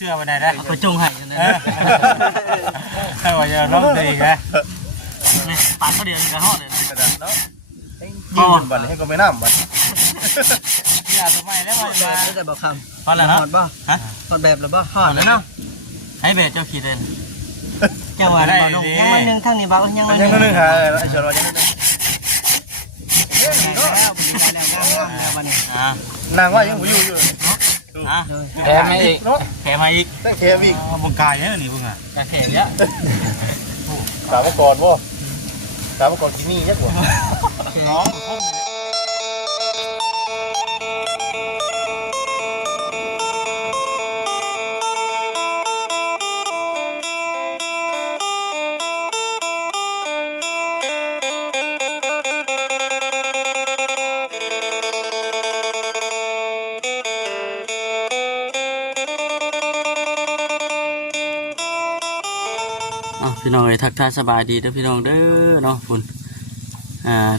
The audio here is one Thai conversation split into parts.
เสื้อไปไหนได้ไปจงให้นะถ้าว่าจะร้องดีไงปากเขาเดียวกันห่อเลยกระดาษเนาะยืนบัดให้ก็ไม่น้ำบัดอย่าทำไมแล้วมาได้บอกคำพอแล้วเนาะบ่ฮะตอนแบบแล้วบ่ห่อแล้วเนาะให้เบสเจ้าขีดเด่นเจ้าว่าได้ยังมันนึงทั้งนี้บ่ยังมันนึงฮะไอ้ชนว่ายังนึงนางว่ายังอยู่แถมมาอีกแถมมาอีกตั้งแถมอีกบังกายเนี่ยนี่พึ่งอ่ะแถมเนี้ยสามก่อนบ่สามก่อนที่นี่ยักษ์บ่น้องพี่น้องทักทายสบายดีเด้อพี่น้องเด้อเนาะคุณ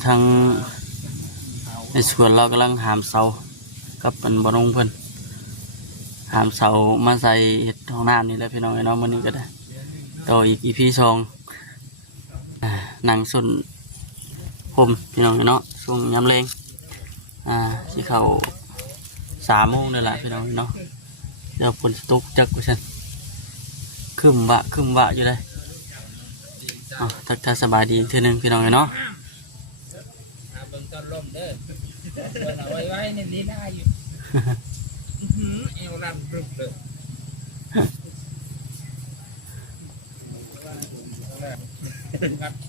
ทางในสวนเรากำลังหามเสากับเป็นบ่อนุ่งเพิ่นหามเสามาใส่เห็ดห้องน้ำนี่แหละพี่น้องเนาะมื้อนี้ก็ได้ต่ออีก EP 2นั่งส้นผมพี่น้องเนาะช่วงยามแลงสิเข้า3 โมงนี่แหละพี่น้องเนาะเดี๋ยวฝนตกจักว่าซั่นครึ้มวะอยู่เลยทักทายสบายดีทีนึงพี่น้องเนาะเบิ่งต้นลมเด้อเอาไว้ในนี้ได้อยู่เอวลำกรุบเลย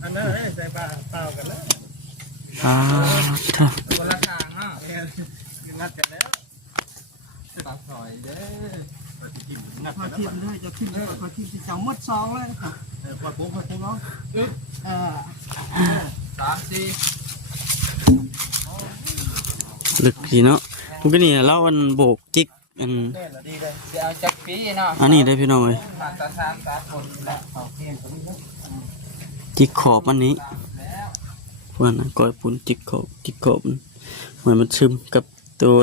อันนั้นใส่เปล่ากันแล้วคนละทางเนาะงัดกันแล้วตัดซอยเด้อพอทิมเลยจะขึ้นเลยพอทิมที่2 มด 2เลยครับพอปุ๊บเนาะ3 4ลึกดีเนาะมันก็นี่เล่าอันโบกจิกอันนี้ได้พี่น้องเลยจิกขอบอันนี้เพื่อนก้อยปุ่นจิกขอบเหมือนมันซึมกับตัว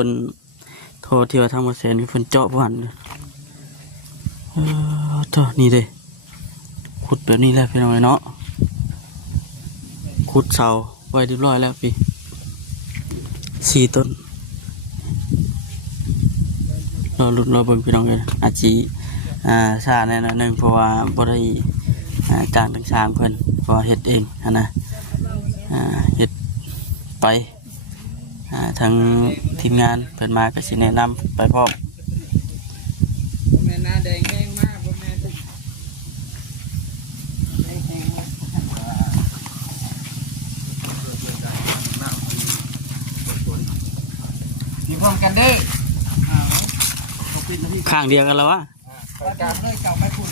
โทที่ว่าทำมาเสียนี่เพิ่นเจาะผ่านเลยนี่เลยขุดแบบนี้แหละพี่น้องเนาะขุดเสาไว้เรียบร้อยแล้วพี่4 ต้นเราเบิ่งพี่น้องเลยอาจีชาแน่นอนหนึ่งเพราะว่าบ่ได้การต่างๆเพิ่นเพราะเฮ็ดเองนะเฮ็ดไปทางทีมงานเพิ่นมาก็สิแนะนำไปพร้อมแม่นาแดงแห้งมากบ่แม่มีพร้อมกันเด้อข้างเดียวกันแล้ววะ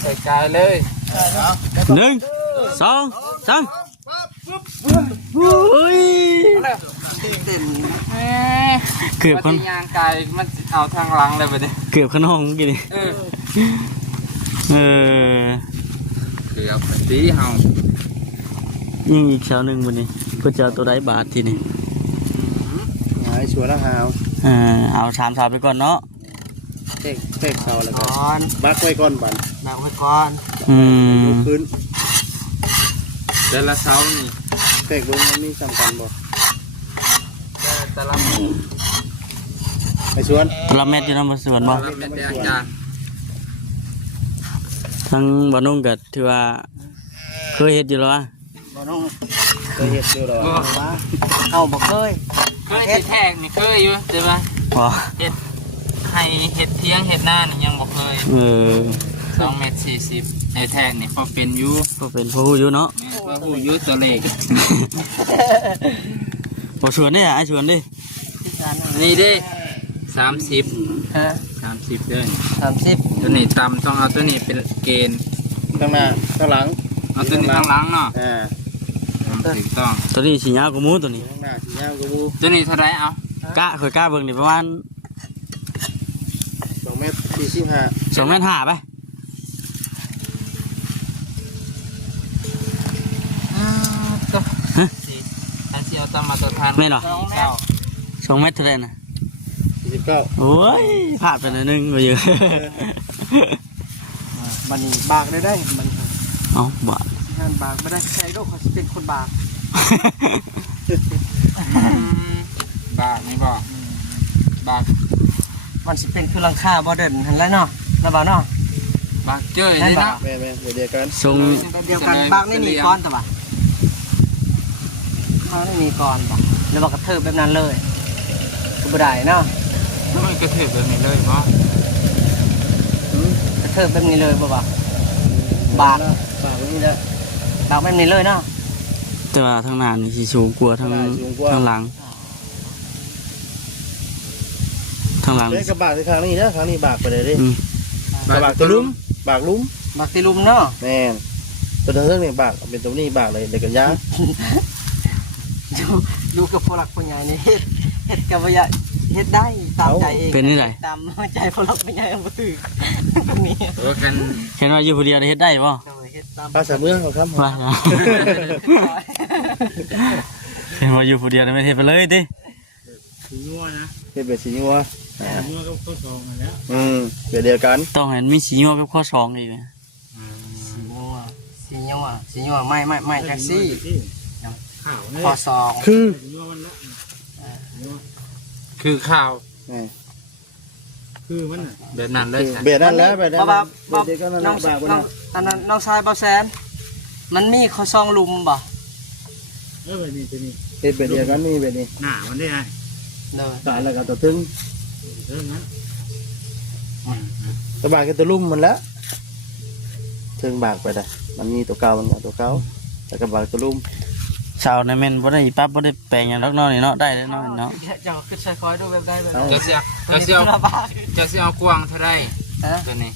ใส่ใจเลย 1 2 3อุ้ยเกือบคนยางกายมันเอาทางหลังเลยไปดิเกือบขนองกี่ดิเกือบตีเฮายิงอีกเช้าหนึ่งวันนี้ก็จะตัวได้บาททีนี้ไอ้ชัวร์แล้วหาวเอา3 เสาไปก่อนเนาะเทกเสาแล้วก็บักไว้ก่อนบันบักไว้ก่อนยกพื้นแต่ละเสานี่เทกลงนี่สำคัญบ่แต่ละไอ้สวนละเม็ดอยู่น้ำสวนบ่ทั้งบ่นุ่งกัดที่ว่าเคยเห็ดอยู่แล้วบ่นุ่งเคยเห็ดอยู่แล้วเอาบ่เคยเห็ดแทกนี่เคยอยู่ใช่ป่ะเห็ดให้เห็ดเที่ยงเห็ดหน้านี่ยังบ่เคย2 เมตร 40ไอ้แทกนี่พอเป็นอยู่ผู้อยู่เนาะพอผู้อยู่ตัวเล็กบ่สวนนี่ไอ้สวนดินี่ดิ30เด้อ30ตัวนี้ต่ำต้องเอาตัวนี้เป็นเกณฑ์ข้างหน้าข้างหลังเอาตัวนี้ข้างหลังเนาะถูกต้องตัวนี้สียาวกว่ามูตัวนี้ข้างหน้าสียาวกว่ามูตัวนี้เท่าไรเอาเคยกล้าเบิ่งนี่ประมาณ2 เมตร 45 2 เมตร 5ไปอันที่เอาตามมาตัวทานไม่หรอ2 เมตรเท่าไรนะ49โอ้ยพลาดไปหน่อยนึงไปอยู่ บันนี้บากได้มัน เอาบาท งานบากไม่ได้ใช่โรคเขาจะเป็นคนบาก บาทนี่บอกบาท มันสิเป็นคือหลังคาบ่เด่นหันแล้วเนาะแล้วบ่เนาะ บาทเจ้ยนี่เนาะ แม่เดียวกัน ทรง เดียวกันบากนี่มีก้อนแต่ว่าเขาไม่มีก้อนป่ะแล้วบอกกระเทิบแบบนั้นเลยก็บ่ได้เนาะ ไม่กระเถิบแบบนี้เลยมั้ง กระเทิบแบบนี้เลยบ่บาก บากนี่นะ บากแบบนี้เลยเนาะ แต่ว่าทางหน้านี่สิสูงกว่าทางทางหลังทางหลัง เด็กกับบากในครั้งนี้นะครั้งนี้บากไปเลยดิ อืม บากตัวลุ้มบากลุ้ม บากตีลุมเนาะ แม่ตัวเรื่องนี่บากเป็นตัวนี้บากเลยเด็กกันยา ดูกับพ่อหลักพ่อใหญ่นี่เฮ็ดกับว่าเฮ็ดได้ตามใจเอง เป็นนี่ได ตามใจพ่อหลักพ่อใหญ่เอาบ่ถือตรงนี้ กัน เห็นว่าอยู่ผู้เดียวนี่เฮ็ดได้บ่ เฮ็ดตาม ภาษาเมืองเขาครับ ว่าเห็นว่าอยู่ผู้เดียวนี่ไม่เฮ็ดไปเลยติ เป็นแบบสีนัวเดียวกัน ต้องให้มีสียัวกับข้อ2อีกนะ สีนัวไม่แท็กซี่ข้อสอง คือ ข่าว คือมัน แบบนั้นเลย เบียดนั่นแล้วเบียดนั่น บ่ เดียวกันนั่น น้อง บาก น้องอันนั้นน้องชายบ่แซนมันมีข้อซองลุมบ่ เป็นเดียวกันนี่แบบนี้ หน้ามันได้ไง เด้อ ตายแล้วก็ตัวตึงสบายกับตัวลุ่มมันแล้วถึงบากไปได้มันมีตัวเก่ามันตัวเก่าแต่กับบากตัวลุ่ม ชาวในแม่นบ่ได้ปั๊บบ่ได้แปลงหยังดอกเนาะนี่เนาะได้แล้วเนาะเนาะ เจ้าขึ้นใส่คอยดูแบบได้แบบ จะเสียเอากว้างเท่าไรตัวนี้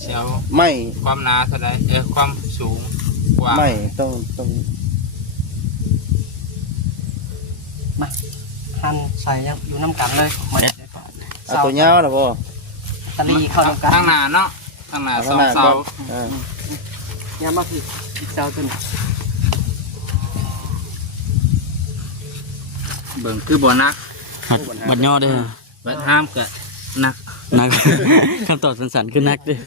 เสีย ไม่ ความหนาเท่าไรความสูงกว่า ไม่ต้อง หันใส่ยังอยู่น้ำกันเลยเหมือน เอาตัวยาวนะพ่อ ตะลีเข้าน้ำกัน ข้างหน้าเนาะข้างหน้าสองเสา เนี่ยมาผิดอีกเจ้าตัวนี้ เบิ่งคือบ่นัก บัดย่อเด้อ บัดห้ามกะนัก นัก คำตอบสั้นๆคือนักเด้อ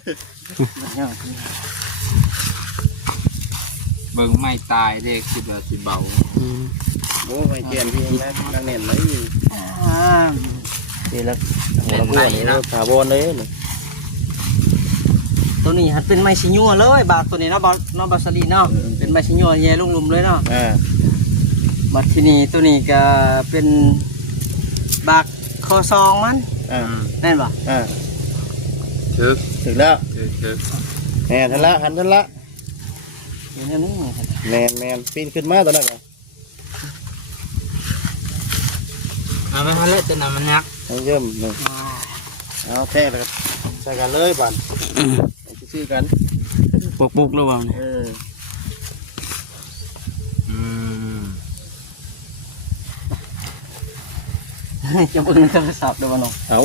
เบิ่งไม่ตายเด็กคิดว่าสิเบา อืม โอ้ไม่เกียนพี่นักเน่นเลยนี่แล้วหัวกู้นี่ถาวรเลย ตัวนี้หันเป็นไม้ชิญัวเลยบากตัวนี้เนาะน้องบาสลีเนาะเป็นไม้ชิญัวแย่ลงหลุมเลยเนาะบัดที่นี่ตัวนี้ก็เป็นบากคอซองมันแน่นป่ะ ถึงแล้ว ถึก แม่ทันละหันทันละ เห็นแล้วนี่ แมนปีนขึ้นมาตอนนั้น เอาไปพันเล็ดตัวนั้นมันยัก เยิ่มหนึ่งเอาแท้เลยใส่กันเลยบ้านชื่อกัน ปุกๆระวังนี่ จะเบิ่งโทรศัพท์ดูมันเนาะ เอา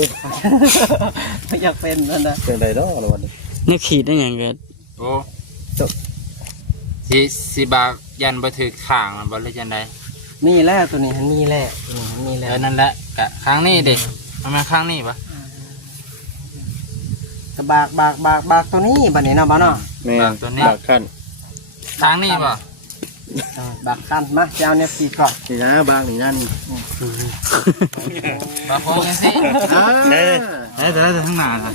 ไม่อยากเป็นนั่นนะ เป็นไรเนาะอะไรวันนี้ นี่ขีดได้หยังเกิด โอ้สิบากยันบ่ถือข้างมันบ่เลยจังได มีแล้วตัวนี้มีแล้วมีแล้ว นั่นแหละกะข้างนี้เด็กมันมาข้างนี้ปะ กระบากตัวนี้บัดนี้เนาะบ่เนาะ แม่บากขั้น ข้างนี้ปะ บากคันมาเจ้าเนี่ยปีก่อน นี่นะบางนี่นั่น บางคนสิแต่ข้างหน้าล่ะ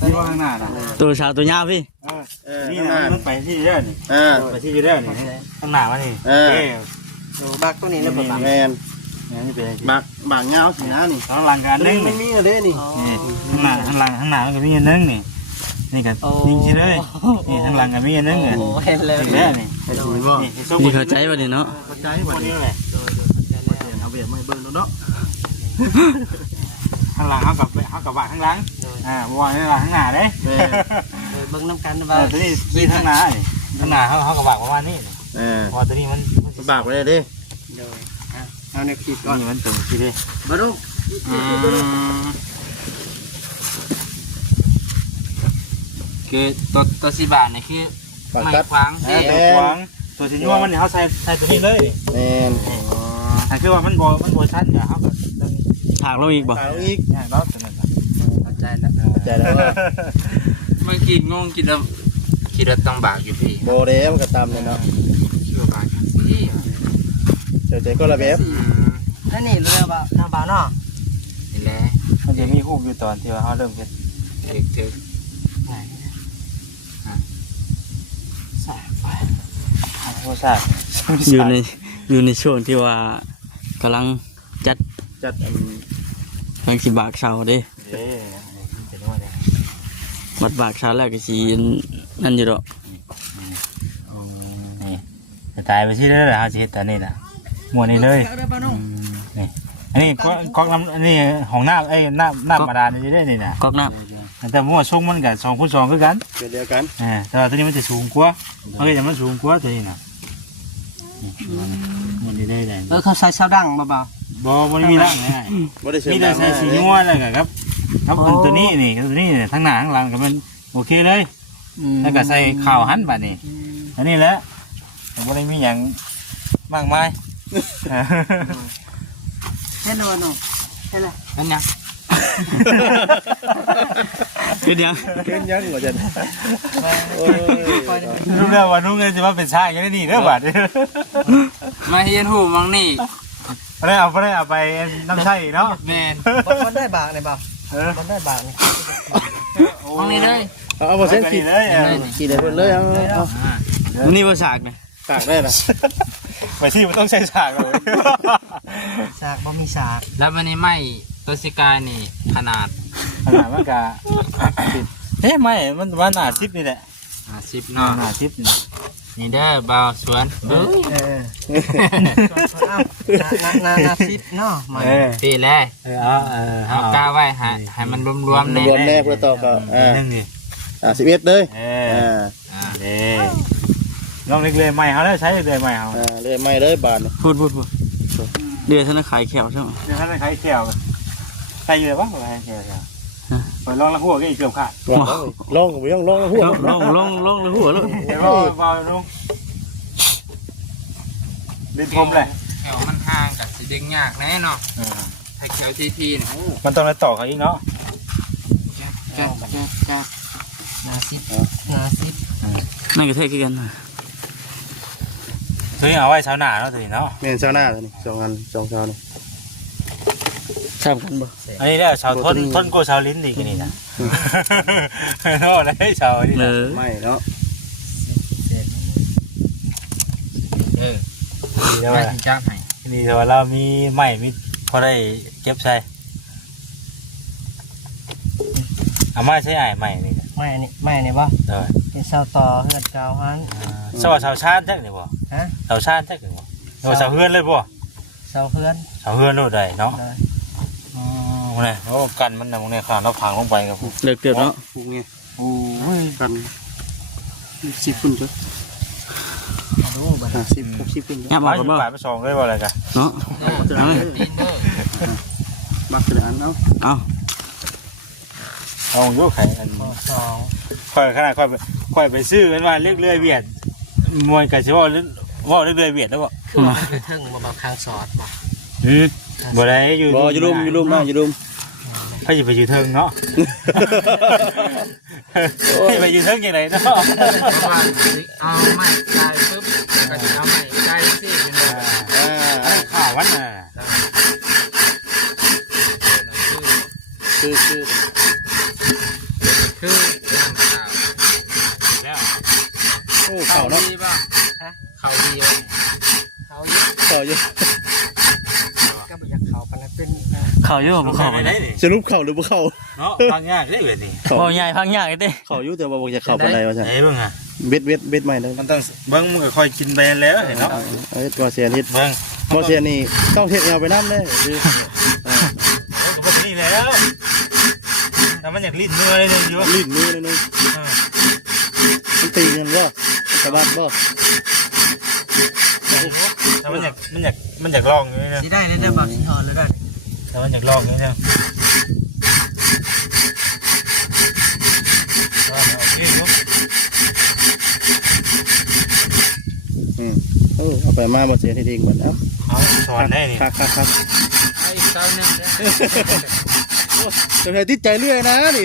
ที่ว่าข้างหน้าล่ะ ตัวชาวตัวยาวพี่ นี่นะมันไปที่เด้อนี่ไปที่เด้อนี่ ข้างหน้ามันนี่ บากตัวนี้แล้วบ่บาก แมนบากเงาสีน้านี่ ข้างหลังกันนึง ไม่มีอะไรนี่ ข้างหน้ามันก็มีอันนึงนี่นี่ก็ยิงชิเลยนี่ข้างหลังก็มีอันนึงอ่ะ โอ้เห็นเลย นี่แหละนี่ ไอ้สีบ่ นี่เข้าใจบ่นี่เนาะ เข้าใจบ่นี่แหละเอาเบียดไม่เบิ่งเนาะ ข้างหลังเขากับว่าข้างหลังบ่ว่านี่ล่ะข้างหน้าเด้ เบิ่งน้ำกันว่า ตัวนี้ข้างหน้าเขากับว่าประมาณนี้ว่าตัวนี้มัน บากไปเลยดิ เอาเนี่ยปีก่อน นี่มันตรงที่ดิ บ่ดู คือตัวสิบาทนี่คือ ปาก ไม่ กัด ขวางที่ ขวาง ตัวสินัวมันเนี่ยเขาใส่ตัวนี้เลย แมน แต่คือว่ามันโบชันเดี๋ยวเขาก็ต้อง ถากเราอีกบ่ ตายอีก เนี่ยเราตัวนั้น เข้าใจแล้ว ใจแล้ว เมื่อกี้งงคิดว่าต้องบากอยู่พี่ โบเด้มันก็ตามเลยเนาะ คิดว่าบากอยู่พี่ ใจก็ระเบียบ นั่นนี่เรือบ่น้ำบ่าวเนาะ นี่แหละ มันจะมีฮูกอยู่ตอนที่ว่าเขาเริ่มเฮ็ด ถึก ไหนสายไฟ โอ้ซ่า อยู่ในช่วงที่ว่ากำลังจัด จัด กำลังสิบากเสาเด้ เอ๊ะ เป็นว่าเนี่ยบัดบากเสาแล้วก็สินั่นอยู่ดอก นี่จะตายไปที่นั่นแหละเขาสิเฮ็ดตอนนี้น่ะหมวดนี้เลย เรือบ่าวน้อง นี่อันนี้ก๊อกน้ำอันนี้ของน้ำน้ำบาดาลนี่ได้นี่น่ะ ก๊อกน้ แต่หมวดสูงมันกับ2คูณ2คือกัน เดียวกัน แต่ว่าตัวนี้มันจะสูงกว่าเอ้ยแต่มันสูงกว่าตัวนี้น่ะนี่หมวดนี้ได้เลย เขาใส่เสาดังบ่าว บ่มีละง่าย ไม่ได้เชื่อ มีแต่ใส่สีนัวแล้วก็ครับตัวนี้นี่ทั้งหน้าทั้งหลังก็มันโอเคเลยแล้วก็ใส่ข้าวหั่นบัดนี้อันนี้แหละบ่ได้มีหยังมากมาย เห็นบ่าวน้องเห็นแล้ว นั่นยัง ำคือเดียว เล่นยังกว่าจะโอ้ย รู้แล้วว่านุ่งเงินจะมาเป็นชายอย่างนี้เด้อบัด มาเฮียนหูมังนี่ เอาไปน้ำใช่เนาะ แมน มันได้บากเลยบ่าวมันได้บากเลย มังนี่เลย เอาเปอร์เซ็นต์ขีด เลย ขีดเลยเลยเอา มันนี่ภาษากนะ ตากได้นะ ไปที่มันต้องใช้ฉากเลย สากบ่มีสาก แล้วมันนี่ไม่ตัวสิกายนี่ขนาด ขนาดมันกะไม่มันวันหนาซิปนี่แหละ 10เนาะ หนาซิปนี่ นี่เด้อบ่าวสวนเด้อ นาซิปเนาะมา พี่แลเอากาไว้ให้มันรวมๆ รวมแน่เพื่อต่อก็นึงดิ 11เลยเด้ลองเล็กๆใหม่เขาแล้วใช้เล็กๆใหม่เขา เลยไม่เลยบาท พูดเดือดธนาคารแขวใช่ไหม เดี๋ยวท่านใช้แขวใส่เยอะปะอะไรแขวไปลองละหัวก็อีกเกือบขาด ลองไปยังลองหัว ลงแล้วหัวแล้ว เดี๋ยวเบาลุงดินพรมเลย แถวมันห่างกับสิดึงยากแน่เนาะถ้าแถวทีเนี่ย มันต้องเลยต่อเขาอีกเนาะ จ้า นาซิป นั่นก็เท่กัน ตัวนี้เอาไว้เช้าหนาเนาะตัวนี้เนาะ เมนเช้าหน้าเลย2 อัน2 เช้านี่ ใช่กันบ่ อันนี้เนี่ยชาวทนโกชาวลิ้นดีกันนี่นะโอ้ได้ชาวนี่นะ ไม่เนาะ ดีแล้ว ไม่ ว่า ถึงจ้างให้ นี่แต่ว่าเรามีไม้มีพอได้เก็บใช้เอาไม้ใช้ไอ้ไม้นี่ ไม่นี่บ่ เออ เป็นเสาต่อเฮือดเก่าหัน สวัสดิ์ชาวชาติแท้นี่บ่ ฮะ ชาวชาติแท้นี่บ่เอาชาวเฮือนเลยบ่ เสาเพื่อน ชาวเฮือนโลดได้เนาะ เลย อ๋อนี่โอ้กันมันน่ะมึงเนี่ยข้างเราพังลงไปครับ เลิกเกิดเนาะ ผูกไงโอ้ยกัน10 ขึ้นจ้ะ ดูบัด 50 60 ขึ้น แอบมา มาอ กั ยู่ นบ่ ป่าไป2เลยบ่อะไรกัน เนาะ ตีนเด้อ มักเลยอันเอา เอา เอาอยู่ไข่อัน สอง ค่อยขนาดค่อยไปซื้อกันว่าเรื่อยๆเวียดมวยกับสิว่าเรื่อยๆเวียดแล้วบ่ คือมันคือเทิงบ่คางสอดบ่ บ่ได้อยู่ บ่อยู่รุมนะอยู่รุม พาสิไปอยู่เทิงเนาะไปอยู่เทิงจังไดเนาะ เพราะว่าเอาไม้กายปุ๊บก็จะเอาไม้กายสิเป็นแบบ ข้าววันน่ะ คือ คือเป็นข่าว แล้ว โอ้ ข่า เข่าว เนาะ ดีป่ะข่าวดีเลย เขาเยอะ เข่าเยอะ ก็บ่อยากเข้าปานนั้นเป็น เข่าอยู่บ่เข่าไป ได้ ได้ นี่ สรุปเข่าหรือบ่เข่า เนาะทางยากได้เวียดนี่ เข่า บ่ใหญ่พังยากเด้ เข่าอยู่แต่ว่าบ่อยากเข่าปานใดว่าซั่น ไหนเบิ่งอ่ะ เบ็ดใหม่เลย มันต้องเบิ่งมึงก็ค่อยกินไปแล้วเนาะ เอาตัวเสียนิด เบิ่ง บ่เสียนี่ต้องเฮ็ดเอาไปนำเด้คือ ก็บ่นี่แล้วถ้ามันอยากลิ้นเนื้อเลยอยู่ ลิ้นมือนึงมันตีเงินบ่สะบัดบ่ ถ้ามันอยากลองอยู่นี่นะ สิได้ได้บ่สิฮอดแล้วได้ ถ้ามันอยากลองอยู่นี่นะเอาไปมาบ่เสียทีเองเหมือนเอ้า เอาสอนได้นี่ ครับ ไอ้เจ้าหนึ่งเด้อ จะให้ติดใจเรื่อยนะนี่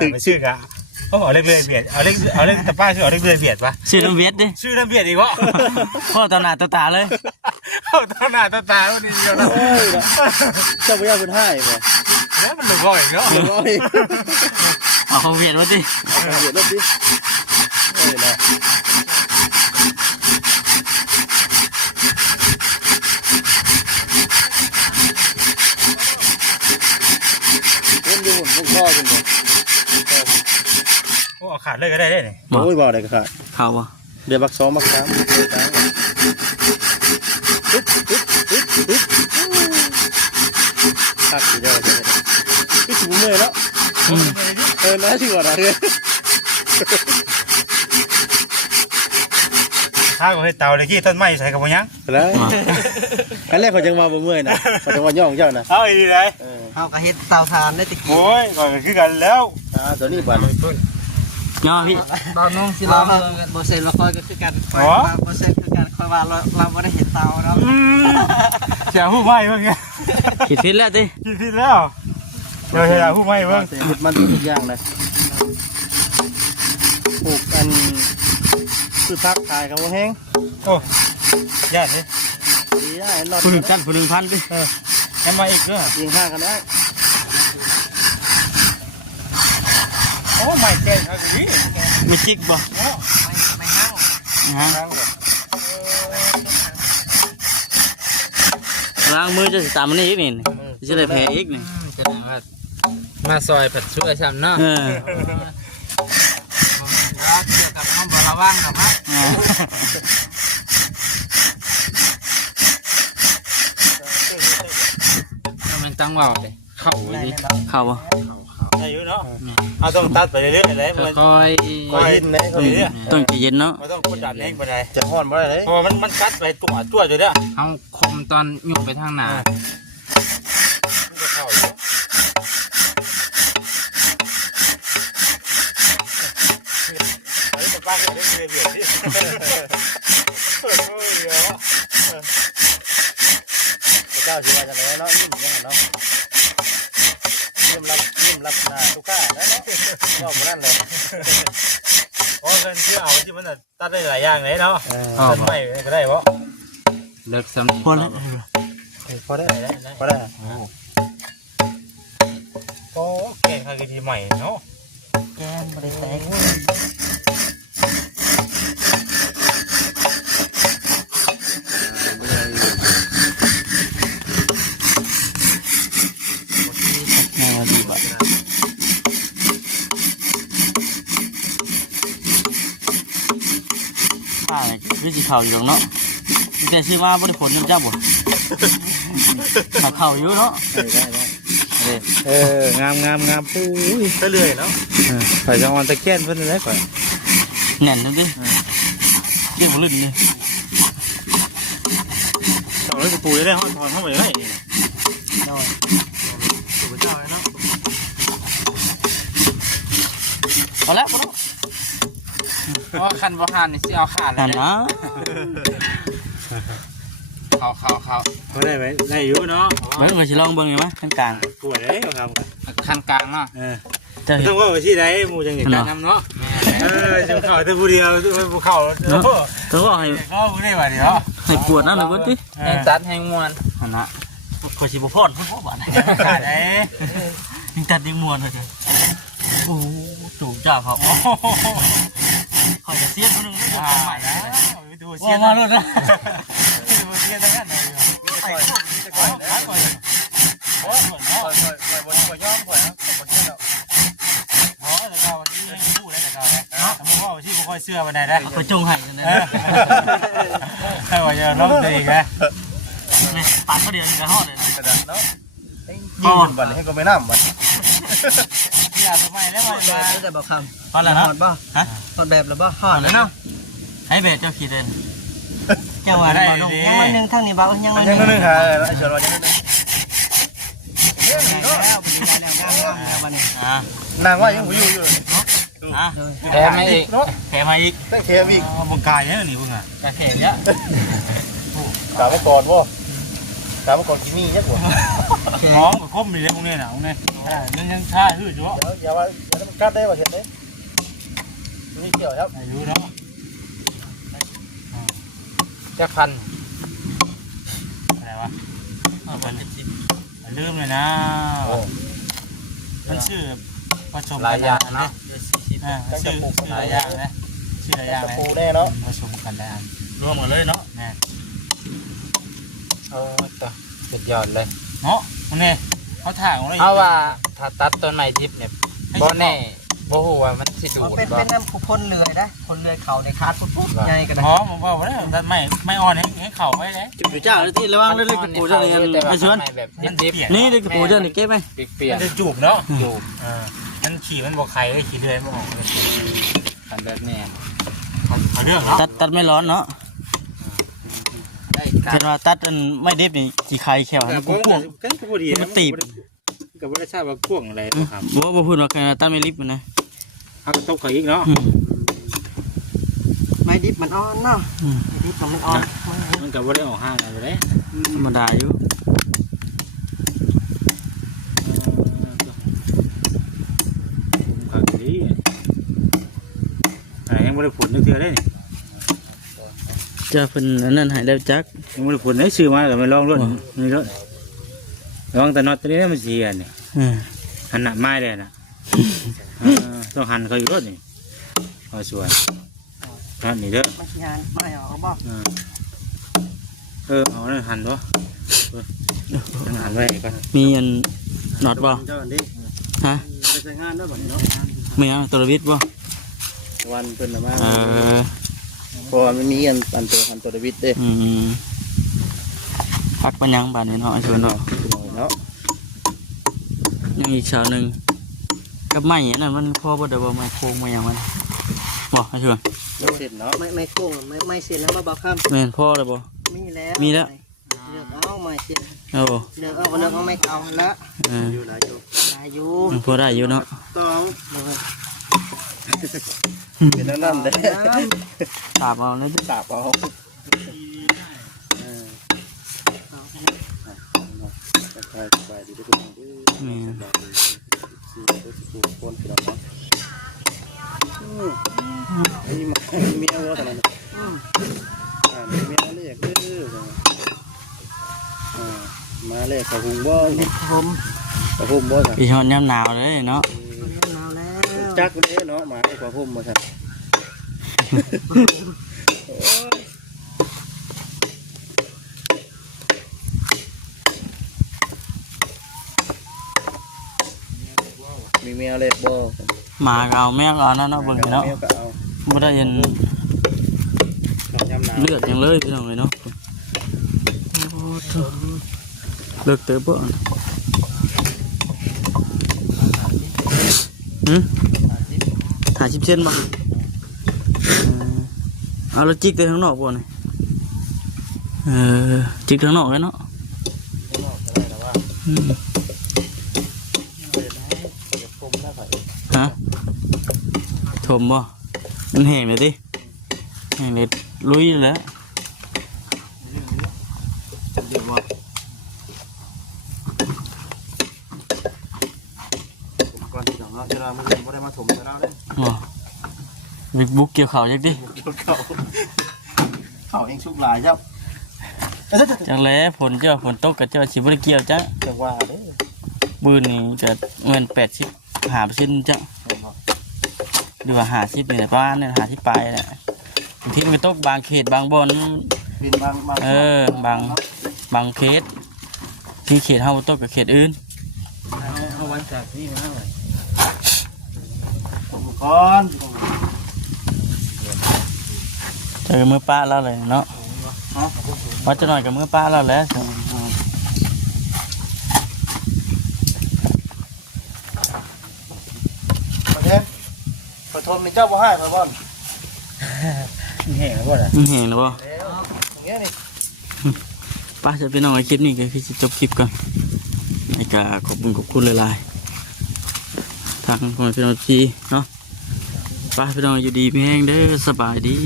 ถึงชื่อกะเอาเล็กเลยเบียดเอาเล็กแต่ป้าชื่อเอาเล็กเลยเบียดปะ ชื่อน้ำเวียดดิ ชื่อน้ำเบียดอีกวะ พ่อตาหน้าตาเลย เอาตาหน้าตาวันนี้เดียวนะ โอ้ยเจ้าพญาเป็นให้บ่ แล้วมันหลุดบ่อยเนาะ เดี๋ยวร้อย เอาของเวียดมาดิ เดี๋ยวรถดิโอ้ยนะคนดูหุ่นพ่อเป็นบ่ โอ้ขาดเลยก็ได้เนี่ย โอ้ยบ่ได้ก็ขาด เขาบ่ เดี๋ยวบัก2บัก3เดี๋ยว3ปึ๊บตักทีเดียวเลยพี่ถูเมื่อยแล้วน่าชื่อว่าอะไร ถ้าก็ให้เตาเลยกี้ต้นไม้ใส่กับมันยัง แล้วอันแรกเขาจะมาบ่เมื่อยนะเขาจะมาย่องเจ้านะ เอาดีเลย เฮาก็เฮ็ดเตาถ่านได้ตะกี้ โอ้ยก่อนคือกันแล้ว ตัวนี้บ้าน ย่อพี่ ตอนน้องสิ เรา เรา บ่เซ็นว่าคอยก็คือกันคอยว่าบ่เซ็นคือกันคอยว่าเราบ่ได้เห็นเตาเนาะ เสียผู้ไม้เมื่อกี้ คิดผิดแล้วดิ กินผิดแล้วเดี๋ยวเสียผู้ไม้เมื่อ เห็ดมันทุกอย่างเลยปลูกอันคือพักขายกับว่าแห้ง โอ้ยากเลย ดีได้รอด ผู้หนึ่งกันผู้หนึ่งพันดิ ทำมาอีกเด้อ ยิงห้ากันได้ โอ้ไม่เก่งอะไรนี่ ไม่จิกบ่ ไม่เฮา ฮะล้างมือจะสิตามมันนี่อีกนี่จะได้แผลอีกนี่ แสดงว่ามาซอยผัดช่วยซ้ำเนาะ เออ รักเกี่ยวกับห้องบระวังนะครับมันตั้งว่าวเลยเข้าไว้ดิ เข้าบ่ อายุเนาะเอาต้องตัดไปเรื่อยๆเลยมัน ค่อย คอยยินเลยเขา ต้องใจเย็นเนาะ มันต้องกดดันเองไปไหน จะห่อนบ่ได้เลย เพราะมันกัดไปตัวอยู่เนี่ย เอาคมตอนยุ่งไปทางหน้า มันจะเข้าอยู่ไอ้ป้าก็ได้เบียดที่โอ้ยเดี๋ยว เจ้าสิว่าจะไหนเนาะนิ่มยังเนาะนิ่มรับหน้าทุกข้าแล้วเนาะรอบนั้นเลย เพราะเงินที่เอาที่มันตัดได้หลายอย่างเลยเนาะต้นไม้ก็ได้เพราะ เลิกซ้ำ พอแล้ว พอได้พอได้ ก็แก่คากิทีใหม่เนาะ แกงบ่ได้แตก แม่ว่าดีบ่ป้าเนี่ยคือสิเข้าอยู่ตรงเนาะแต่ชื่อว่าบ่ได้ผลน้ำเจ้าบ่เข้าอยู่เนาะ งามปุ้ย ไปเรื่อยเนาะ ใส่จังหวัดตะแก่นเพิ่นได้ก่อน แน่นจังดิเรียกบ่ลื่นเลย เอาเลยปูได้ห้องถอนเข้าไปได้ พอแล้วพอแล้ว เพราะคันบ่หันนี่สิเอาขาดเล นั่ ย นนะ เขา เขาได้ไหมได้อยู่เนาะ เบิ่งมาสิลองเบิ่งอยู่มั้ยกลาง ปวดเลยครับ คันกลางเนาะ ๆเจ้าเห็ ต้ น องว่าไปที่ไหนมูจังเห็น เนาะ น้ำเนาะ จะเข่าแต่ผู้เดียวผู้เข่า เนาะเธอก็ให้ ก็ผู้ได้บ่เดียว ให้ปวดนั่นน่ะเบิ่งติ แห้งตัดแห้งมวน หั่นน่ะข่อยสิบ่พอดเพิ่นพอบาด ขาดไอ้ ยิงตัดยิงมวนเลยโอ้โหจู่จ้าเขาข่อยจะเสียคนนึงแล้วจะทำใหม่นะ ดู โอ้ เสีย มาเลยนะ ดูเสียทั้งนั้นเลยไอ้พวกนี้จะก่อนนะก่อนโอ้ยเหมือนเนาะก่อนย่อมก่อนนะก่อนเชื่อแล้วเพราะแต่เราที่ไม่พูดได้แต่เราเนาะแต่ว่าที่ไม่ค่อยเชื่อวันไหนได้ ไปจงให้กันนะ ให้ว่าจะล้มตีกัน นี่ปากเขาเดียวจะฮอดเลย กระดาษเนาะยิงบัดให้ก็ไม่น้ำบัด อย่าสมัยแล้ว ฮอ มา ดแบบได้บ่คำ ฮอดแล้วเนาะ ฮอดบ่ ฮะ ฮอดแบบแล้วบ่ฮอ ฮอ ด ด แล้ แล้ว ว เนาะ เนาะให้เบสเจ้าขี่เดิน เจ้าว่าได้บ่น้องยังมันนึงทางนี้บ่ยังมัน ยังนึงค่ะไอ้ชวนว่ายังนึง แล้วแล้วบัดนี้ นางว่ายังหูอยู่ อ่ะ แพ้ไม่อีก เนาะ แถมมาอีก ตั้งเทมอีก บังกายเนี่ยนี่มึงอ่ะ กระเทมเนี้ย กล่าวมาก่อนว่า ถามว่าก่อนกินมียักษ์บ่ น้องกับคมดีเลยพวกนี้นะพวกนี้นั่นยังชาหื้ออยู่วะ อย่าว่ามันกัดได้บ่เห็นเด้นี่เกี่ยวครับ อายุเนาะ จะพัน อะไรวะลืมเลยนะมันชื่อผสม หลายอย่างนะ ชื่อหลายอย่างนะชื่อหลายอย่าง ตะ นะ ปูแน่เนาะ ผสมกันแล้วรวมกันเลยเนาะแม่ ตัวสุดยอดเลย เนาะพวกนี้เขาถ่ายของเรา เอาว่าถ้าตัดต้นไม้ทิพย์เนี่ยบ่แน่บ่ฮู้ว่ามันสิดูด เป็น บ่ น้ำผู้พ่นเลื่อยนะคนเลื่อยเขาในคาดปุ๊บใหญ่กัน หอมผมบอกว่าแล้วไม่อ่อนให้เข่าไว้เลย จุดเจ้าที่ระวังเรื่องกระปูเจ้านี่กันไอ้ชวน แบบดิบ นี่เรื่องกระปูเจ้านี่เก็บไหม ๆเปีย มั ก นจะจูบเนาะจูบมันขี่มันบอกใครไอ้ขี่เดือยมันออก ๆทำแบบนี้ เรื่องเนาะ ตัดไม่ร้อนเนาะ ได้กา เห็นว่าตัดอันไม่เด็บนี่กี่ไข่แขวมันกุ้ง กันก็พอดี มันตีบ กับว่าชาติว่าพ่วงอะไรครับ บ่พูดว่าตัดไม่ลิบมันนะ เอาตบเขาอีกเนาะ ไม้ดิบมันอ่อนเนาะไม้ดิบมันอ่อน มันกับว่าได้ออกห้างอะไรเลย ธรรมดาอยู่ ขังดีอะไรยังไม่ได้ผลนึกเธอได้นี่ จะเป็นอันนั้นหายแล้วจัก ยังไม่ได้ผลได้ซื้อมาแต่ไม่ลองรถนี่รถลองแต่น็อตตัวนี้มันเสียเนี่ยหันหน้าไม้เลยนะต้องหันเขาอยู่รถนี่เอาส่วนนั่นนี่เด้อ มันงานไม่ออกบ่ เอานั่นหันตัวหันไว้ก่อน มีอันหนอดบ่ เจ้าอันนี้ ฮะ ไปใช้งานได้บ่เนาะ มีอันตัววิทย์บ่ วันเพิ่นน่ะมา อ เพราะว่ามันมีอันตัวอันตัววิทย์เด้ พักปัญญังบานนี้เนาะไอ้ชวนเนาะ เนาะ ยังอีกชาวหนึ่งกับไม้อันนั้นมันพอบ่ได้บ่ไม้โค้งไม้หยังมันบ่ไอ้ชวน เสร็จเนาะ ไม่โค้งไม่เสียนะมาบอกค แม่นพอได้บ่ ำมีแล้ว มีแล้ว เลือกเอาไม่เสีย โอ้ เลือกเอาไม่เก่าแล้ว อยู่หลายอยู่ อายุ พอได้อยู่เนาะ ต้อง เลย เป็นนั่นเด้ ตาบเอาเลย สาบเอาสบายดีทุกคนเด้อ นี่ คนพี่น้องเนาะมีเมียว่าแต่นั้นมีเมียเรียกเด้อมาเรียกกระหุงบ่ ผม กระหุงบ่จ้ะ พี่ชอนยามหนาวเลยเนาะ หนาวแล้ว จักเด้เนาะมาให้กระหุงบ่จ้ะมีเมียเรียกบ่ หมาก็เอาแมวก็เอานั่นเนาะเบิ่งเนาะ เมียก็เอา บ่ได้เห็น ยำหนาว เลือดอย่างเลยพี่น้องเลยเนาะเลือกเต๋อบ่50 เซนบ่เอาแล้วจิกไปข้างนอกบ่นี่จิกข้างนอกเลยเนาะฮะถมบ่มันแห้งเลยดิแห้งเลยลุยแล้ว ก่อนที่เราจะมาเรียนบ่ได้มาถมจะเราได้ อ๋อบิ๊กบุ๊กเกี่ยวข่าวจักดิ เขาเองชุกหลายเจ้า จังแล้วฝนเจ้าฝนตกกับเจ้าสิบ่ได้เกี่ยวจ้ะ จังว่าเด้อ บืนนี่จะเงิน85%จ้ะหรือว่า50นี่แหละประมาณนั้น50ปลายแหละบางทีมันก็ตกบางเขตบางบ่อน บินบาง บางเขตที่เขตเฮาตกกับเขตอื่น เอาไว้จากนี่มาไว้ผมก่อน เจอมือป้าแล้วเลยเนาะว่าจะหน่อยกับมือป้าแล้วแหละ ประเทศขอโทษมีเจ้าบ่ให้ขอบ่อน แห้งแล้วก็ได้ เห็นหรือเปล่า อย่างเงี้ยนี่ ป้าจะไปนอนในคลิปนี้ก็คือจะจบคลิปก่อนไอ้กาขอบคุณหลายๆทางคนพี่น้องทีเนาะป้าพี่น้องอยู่ดีมีแห้งเด้อสบายดี